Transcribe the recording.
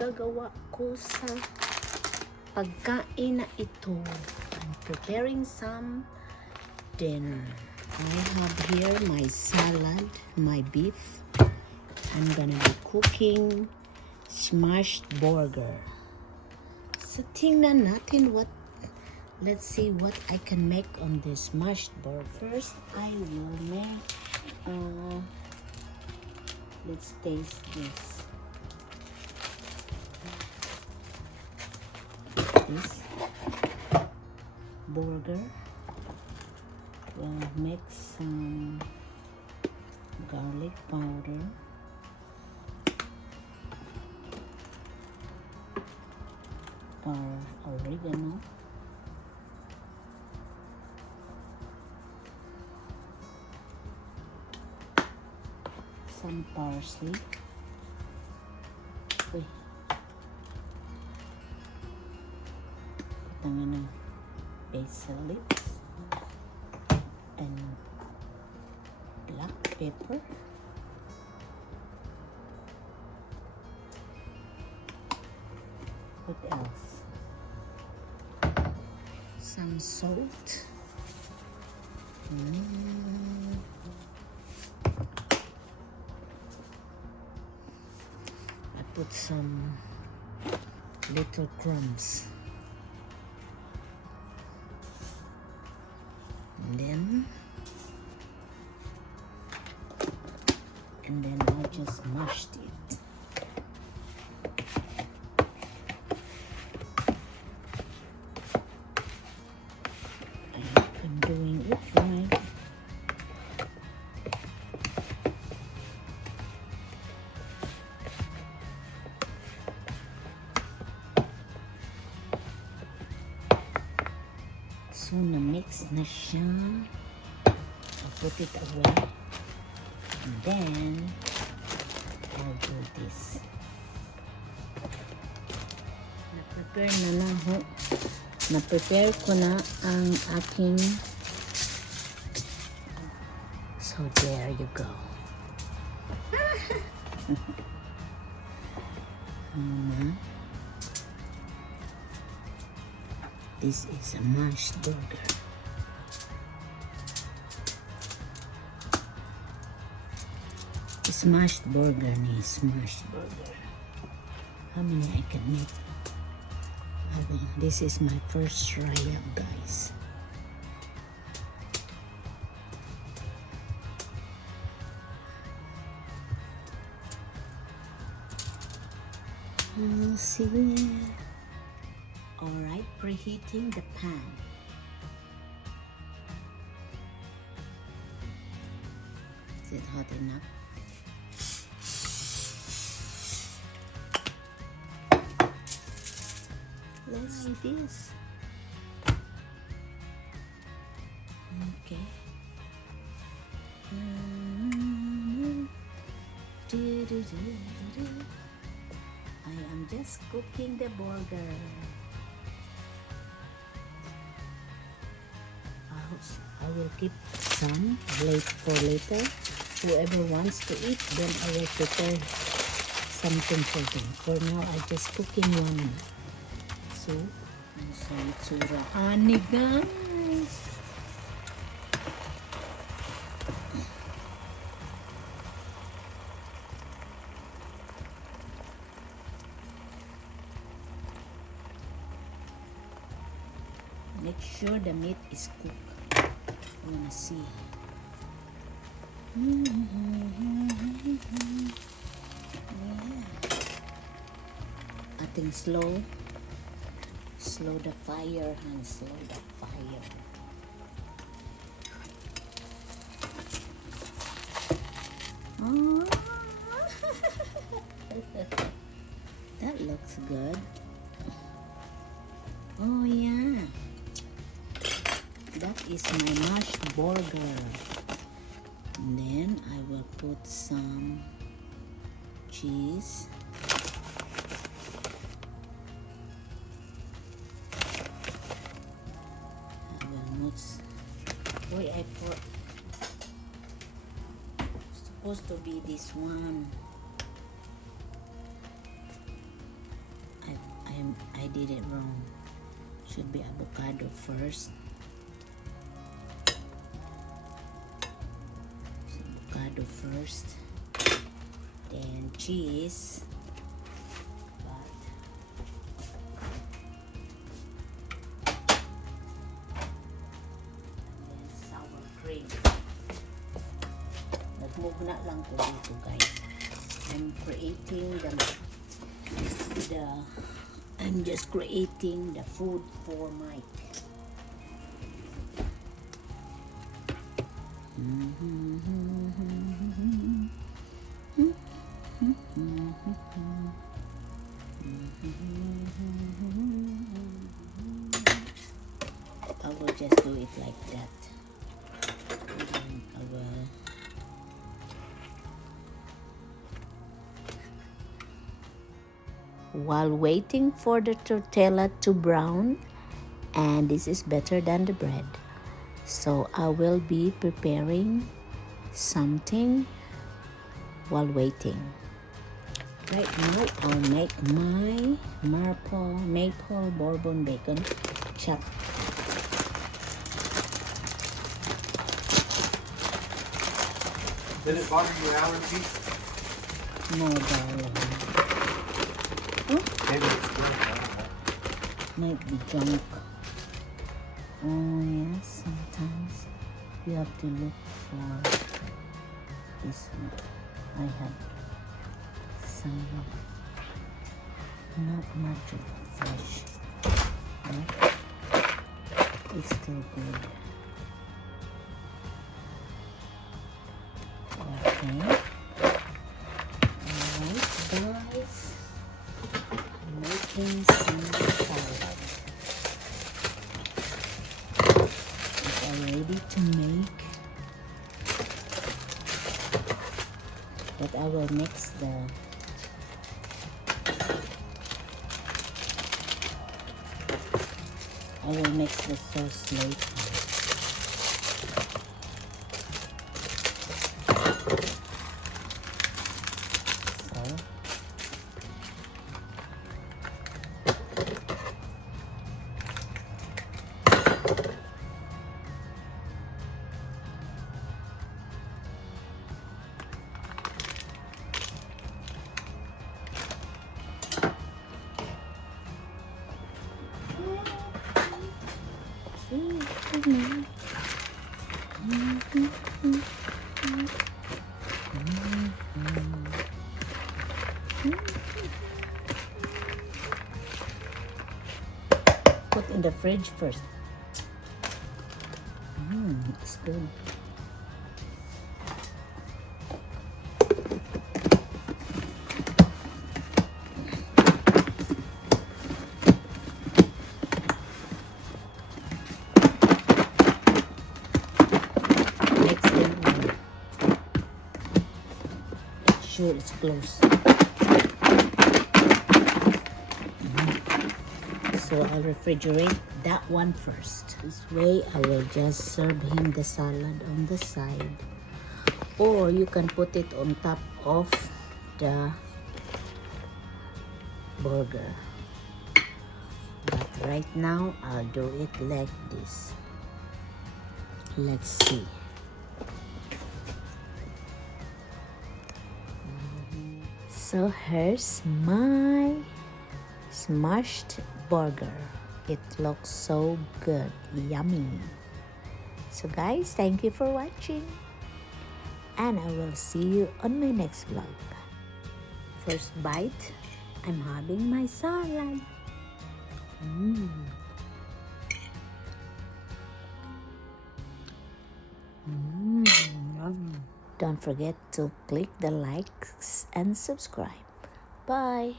magagawa ko sa pagkain na ito. I'm preparing some dinner. I have here my salad, my beef. I'm gonna be cooking smashed burger. So tingnan natin let's see what I can make on this smashed burger. First, I will make, let's taste this. This burger. We'll mix some garlic powder, oregano, some parsley. Uy. Patangin ng basil leaves and black pepper. What else? Some salt. I put some little crumbs. And then I just mashed it. I hope I'm doing it right. So na-mix na siya. I'll put it away. And then, I'll do this. Na-prepare ko na ang aking. So there you go. This is a mashed burger. Smashed burger ni smashed burger. How many I can make? This is my first try, guys. We'll see. Alright, preheating the pan. Is it hot enough? Let's do this. Okay. I am just cooking the burger. I will keep some for later. Whoever wants to eat, then I will prepare something for them. For now, I just cooking one. So, itsura ani guys. Make sure the meat is cooked. I wanna see. Yeah. Ating slow the fire, and slow the fire. Oh. That looks good. Oh yeah. That is my mashed burger. And then I will put some cheese. I will put. Wait, I put. Supposed to be this one. I did it wrong. Should be avocado first. So avocado first, then cheese. Nagmugna lang ko dito, guys. I'm just creating the food for Mike. I will just do it like that. And I will while waiting for the tortilla to brown, and this is better than the bread, so I will be preparing something while waiting. Right now I'll make my maple bourbon bacon chop. Did it bother your allergy? No, darling. Maybe it's good. Might be junk. Oh yes, sometimes you have to look for this one. I have some not much of fresh, but it's still good. Okay. Alright, guys. Making some salad. It's all ready to make, but I will mix the sauce later. Put in the fridge first. It's good. Sure it's close. So I'll refrigerate that one first. This way I will just serve him the salad on the side, or you can put it on top of the burger, but right now I'll do it like this. Let's see. So here's my smashed burger. It looks so good, yummy. So guys, thank you for watching, and I will see you on my next vlog. First bite, I'm having my salad. Don't forget to click the likes and subscribe. Bye.